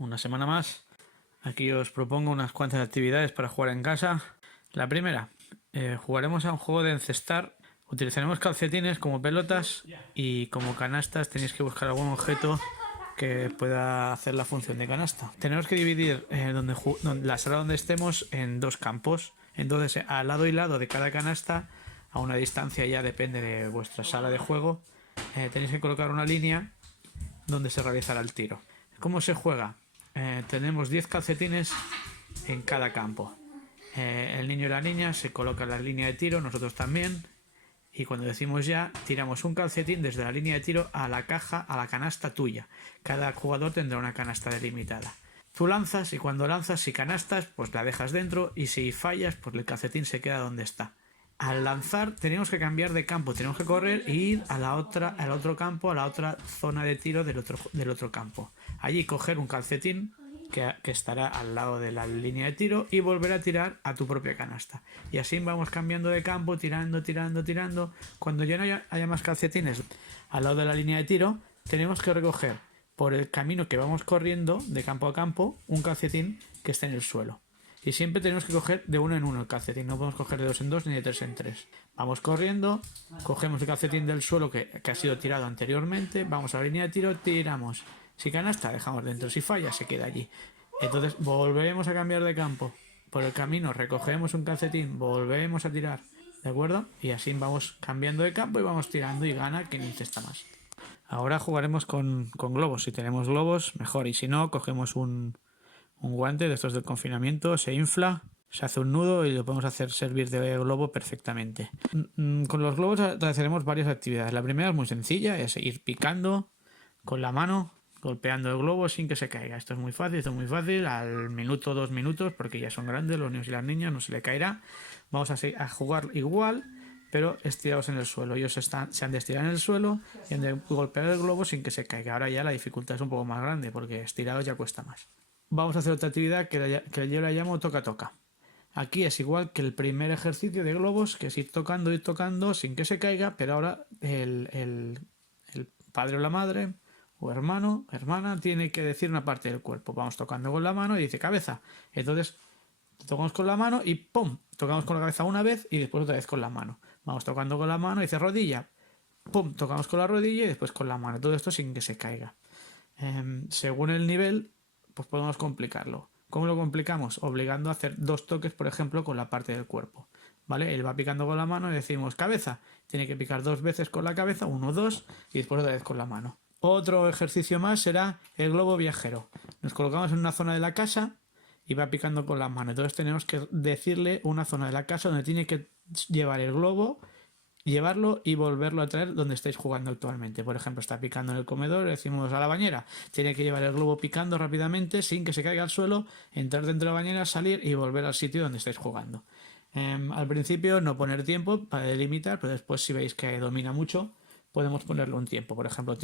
una semana más. Aquí os propongo unas cuantas actividades para jugar en casa. La primera, jugaremos a un juego de encestar. Utilizaremos calcetines como pelotas y como canastas tenéis que buscar algún objeto que pueda hacer la función de canasta. Tenemos que dividir la sala donde estemos en dos campos. Entonces, al lado y lado de cada canasta, a una distancia ya depende de vuestra sala de juego, tenéis que colocar una línea donde se realizará el tiro. ¿Cómo se juega? Tenemos 10 calcetines en cada campo. El niño y la niña se colocan la línea de tiro, nosotros también, y cuando decimos ya, tiramos un calcetín desde la línea de tiro a la caja, a la canasta tuya. Cada jugador tendrá una canasta delimitada. Tú lanzas y cuando lanzas, si canastas, pues la dejas dentro, y si fallas, pues el calcetín se queda donde está. Al lanzar tenemos que cambiar de campo, tenemos que correr e ir al otro campo, a la otra zona de tiro del otro campo. Allí coger un calcetín que estará al lado de la línea de tiro y volver a tirar a tu propia canasta. Y así vamos cambiando de campo, tirando. Cuando ya no haya más calcetines al lado de la línea de tiro, tenemos que recoger por el camino que vamos corriendo de campo a campo un calcetín que esté en el suelo. Y siempre tenemos que coger de uno en uno el calcetín, no podemos coger de dos en dos ni de tres en tres. Vamos corriendo, cogemos el calcetín del suelo que ha sido tirado anteriormente, vamos a la línea de tiro, tiramos. Si canasta, dejamos dentro, si falla, se queda allí. Entonces volvemos a cambiar de campo. Por el camino recogemos un calcetín, volvemos a tirar, ¿de acuerdo? Y así vamos cambiando de campo y vamos tirando y gana quien incesta más. Ahora jugaremos con globos. Si tenemos globos, mejor. Y si no, cogemos un guante de estos del confinamiento, se infla, se hace un nudo y lo podemos hacer servir de globo perfectamente. Con los globos realizaremos varias actividades. La primera es muy sencilla, es ir picando con la mano, golpeando el globo sin que se caiga. Esto es muy fácil, al minuto, 2 minutos, porque ya son grandes los niños y las niñas, no se le caerá. Vamos a jugar igual, pero estirados en el suelo. Ellos se han de estirar en el suelo y han de golpear el globo sin que se caiga. Ahora ya la dificultad es un poco más grande, porque estirados ya cuesta más. Vamos a hacer otra actividad que yo la llamo toca-toca. Aquí es igual que el primer ejercicio de globos, que es ir tocando sin que se caiga, pero ahora el padre o la madre o hermano, hermana, tiene que decir una parte del cuerpo. Vamos tocando con la mano y dice cabeza. Entonces tocamos con la mano y ¡pum! Tocamos con la cabeza una vez y después otra vez con la mano. Vamos tocando con la mano y dice rodilla. ¡Pum! Tocamos con la rodilla y después con la mano. Todo esto sin que se caiga. Según el nivel, pues podemos complicarlo. ¿Cómo lo complicamos? Obligando a hacer 2 toques, por ejemplo, con la parte del cuerpo. ¿Vale? Él va picando con la mano y decimos cabeza. Tiene que picar 2 veces con la cabeza, 1, 2, y después otra vez con la mano. Otro ejercicio más será el globo viajero. Nos colocamos en una zona de la casa y va picando con las manos. Entonces tenemos que decirle una zona de la casa donde tiene que llevar el globo, llevarlo y volverlo a traer donde estáis jugando actualmente. Por ejemplo, está picando en el comedor, le decimos a la bañera, tiene que llevar el globo picando rápidamente sin que se caiga al suelo, entrar dentro de la bañera, salir y volver al sitio donde estáis jugando. Al principio no poner tiempo para delimitar, pero después si veis que domina mucho, podemos ponerle un tiempo. Por ejemplo,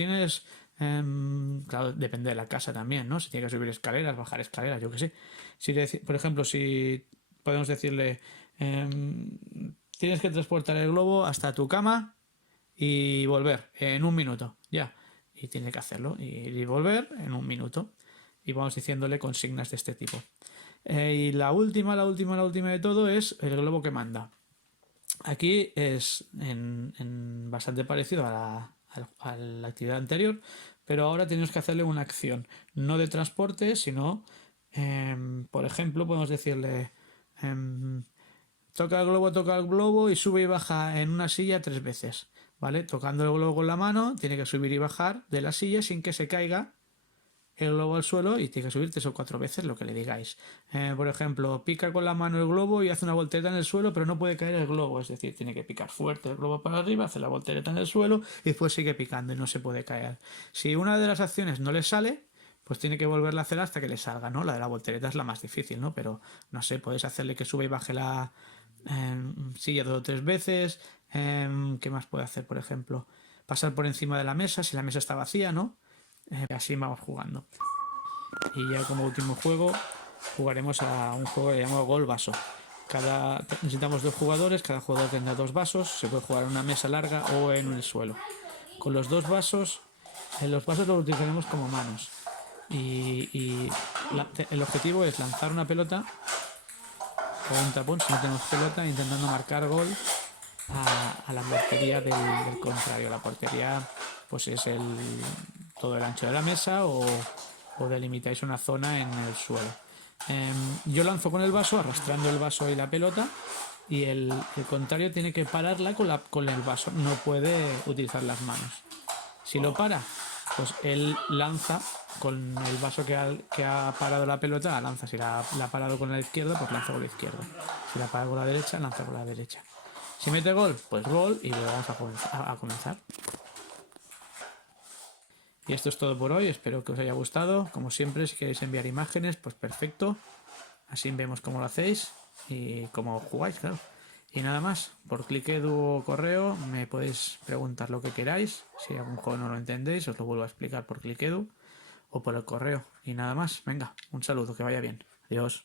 claro, depende de la casa también, ¿no? Si tiene que subir escaleras, bajar escaleras, yo qué sé. Por ejemplo, si podemos decirle tienes que transportar el globo hasta tu cama y volver en 1 minuto, ya. Y tiene que hacerlo y volver en 1 minuto. Y vamos diciéndole consignas de este tipo. Y la última de todo es el globo que manda. Aquí es bastante parecido a la actividad anterior, pero ahora tenemos que hacerle una acción, no de transporte, sino, por ejemplo, podemos decirle toca el globo y sube y baja en una silla 3 veces, ¿vale? Tocando el globo con la mano, tiene que subir y bajar de la silla sin que se caiga el globo al suelo y tiene que subir 3 o 4 veces lo que le digáis. Por ejemplo, pica con la mano el globo y hace una voltereta en el suelo, pero no puede caer el globo, es decir, tiene que picar fuerte el globo para arriba, hace la voltereta en el suelo y después sigue picando y no se puede caer. Si una de las acciones no le sale, pues tiene que volverla a hacer hasta que le salga, ¿no? La de la voltereta es la más difícil, ¿no? Pero, no sé, podéis hacerle que sube y baje la silla 2 o 3 veces. ¿Qué más puede hacer, por ejemplo? Pasar por encima de la mesa, si la mesa está vacía, ¿no? Así vamos jugando. Y ya como último juego jugaremos a un juego que llamamos Gol Vaso. Necesitamos 2 jugadores, cada jugador tendrá 2 vasos, se puede jugar en una mesa larga o en el suelo. Con los 2 vasos, los vasos los utilizaremos como manos y el objetivo es lanzar una pelota o un tapón si no tenemos pelota, intentando marcar gol a la portería del contrario. La portería pues es todo el ancho de la mesa o delimitáis una zona en el suelo. Yo lanzo con el vaso, arrastrando el vaso y la pelota, y el contrario tiene que pararla con el vaso, no puede utilizar las manos. Si lo para, pues él lanza con el vaso que ha parado la pelota, la lanza. Si la ha parado con la izquierda, pues lanza con la izquierda. Si la para con la derecha, lanza con la derecha. Si mete gol, pues gol, y luego vamos a comenzar. Y esto es todo por hoy, espero que os haya gustado. Como siempre, si queréis enviar imágenes, pues perfecto. Así vemos cómo lo hacéis y cómo jugáis, claro. Y nada más, por Click.edu o correo me podéis preguntar lo que queráis. Si algún juego no lo entendéis, os lo vuelvo a explicar por Click.edu o por el correo. Y nada más, venga, un saludo, que vaya bien. Adiós.